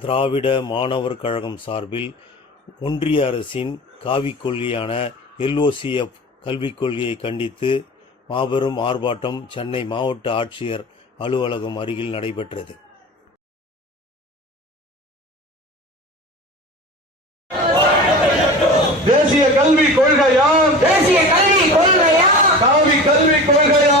திராவிட மாணவர் கழகம் சார்பில் ஒன்றிய அரசின் காவிக் கொள்கையான LOCF கல்விக் கொள்கையை கண்டித்து மாபெரும் ஆர்ப்பாட்டம் சென்னை மாவட்ட ஆட்சியர் அலுவலகம் அருகில் நடைபெற்றது. தேசிய கல்விக் கொள்கையா, தேசிய கல்விக் கொள்கையா, காவி கல்விக் கொள்கையா,